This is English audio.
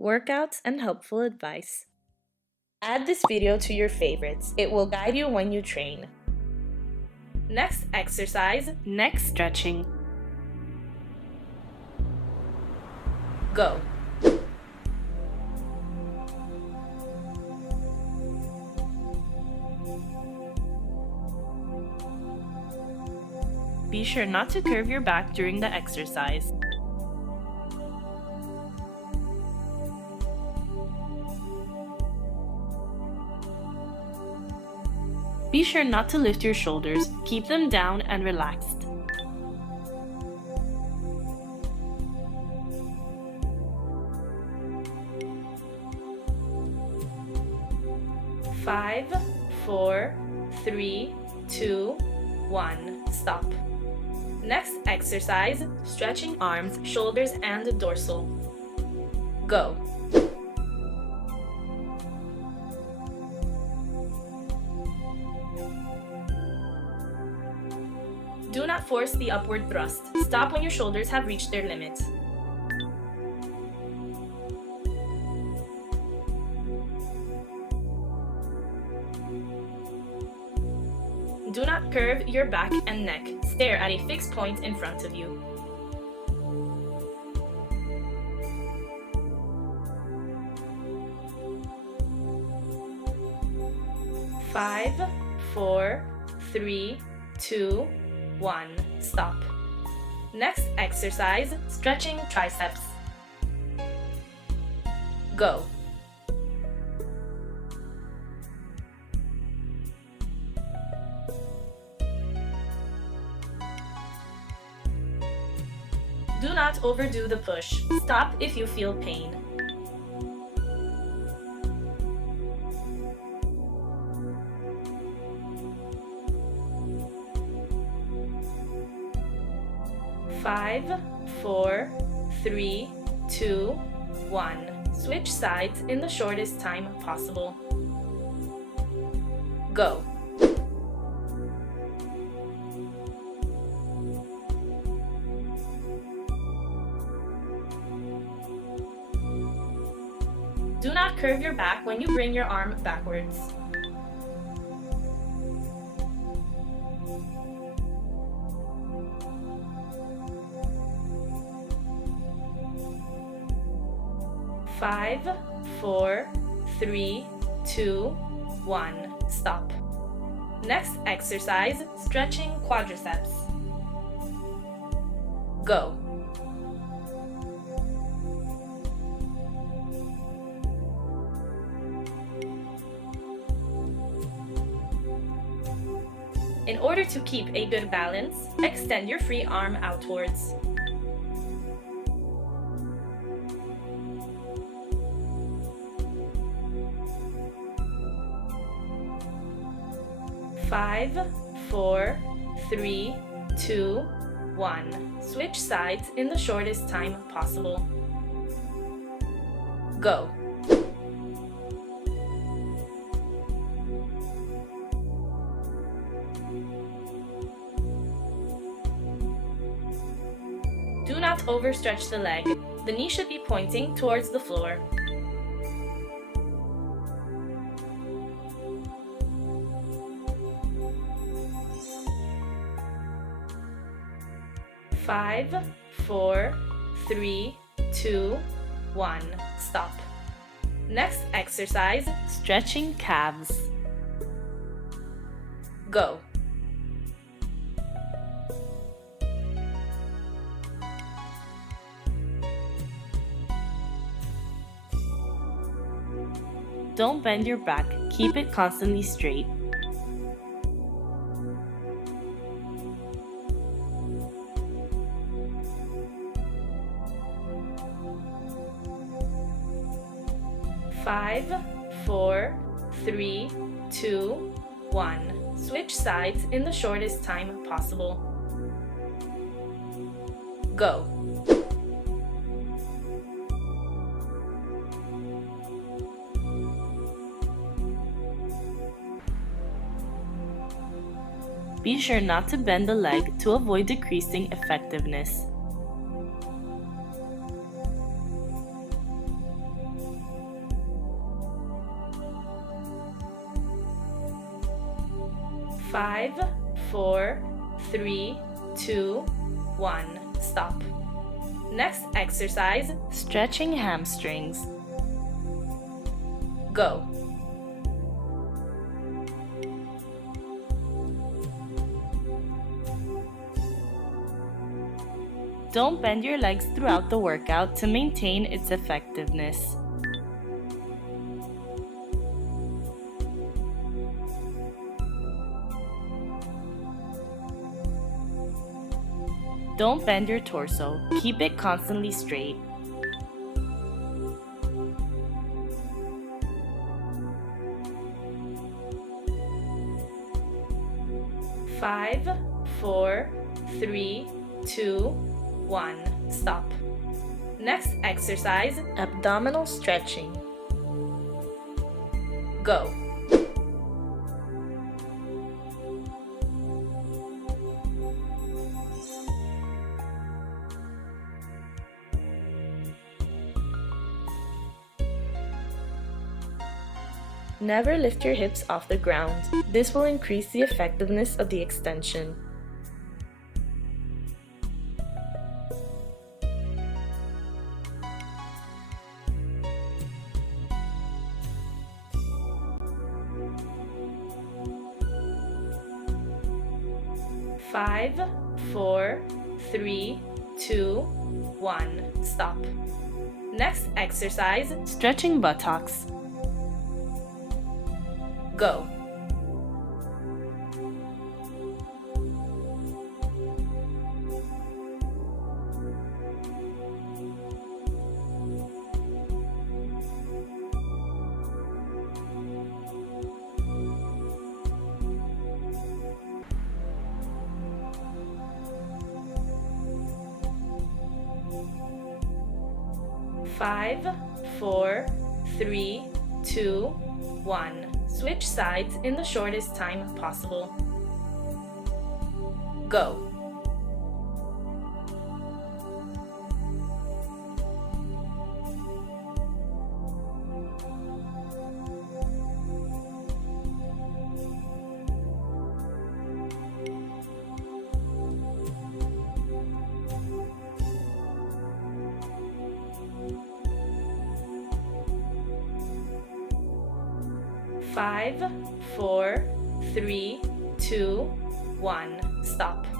workouts, and helpful advice. Add this video to your favorites. It will guide you when you train. Next exercise, neck stretching. Go. Be sure not to curve your back during the exercise. Be sure not to lift your shoulders. Keep them down and relaxed. Five, 4, 3, 2, 1. Stop. Next exercise, stretching arms, shoulders, and dorsal. Go. Do not force the upward thrust. Stop when your shoulders have reached their limit. Do not curve your back and neck. Stare at a fixed point in front of you. Five, 4, 3, 2, 1. Stop. Next exercise, stretching triceps. Go. Do not overdo the push. Stop if you feel pain. Five, 4, 3, 2, 1. Switch sides in the shortest time possible. Go. Do not curve your back when you bring your arm backwards. Five, 4, 3, 2, 1. Stop. Next exercise, stretching quadriceps. Go. In order to keep a good balance, extend your free arm outwards. Five, 4, 3, 2, 1. Switch sides in the shortest time possible. Go. Do not overstretch the leg. The knee should be pointing towards the floor. Five, 4, 3, 2, 1. Stop. Next exercise, stretching calves. Go. Don't bend your back. Keep it constantly straight. Five, 4, 3, 2, 1. Switch sides in the shortest time possible. Go. Be sure not to bend the leg to avoid decreasing effectiveness. 5, 4, 3, 2, 1. Stop. Next exercise, stretching hamstrings. Go. Don't bend your legs throughout the workout to maintain its effectiveness. Don't bend your torso. Keep it constantly straight. Five, 4, 3, 2, 1. Stop. Next exercise, abdominal stretching. Go. Never lift your hips off the ground. This will increase the effectiveness of the extension. Five, 4, 3, 2, 1. Stop. Next exercise, stretching buttocks. Go. Five, 4, 3, 2, 1. Switch sides in the shortest time possible. Go. Five, 4, 3, 2, 1. Stop.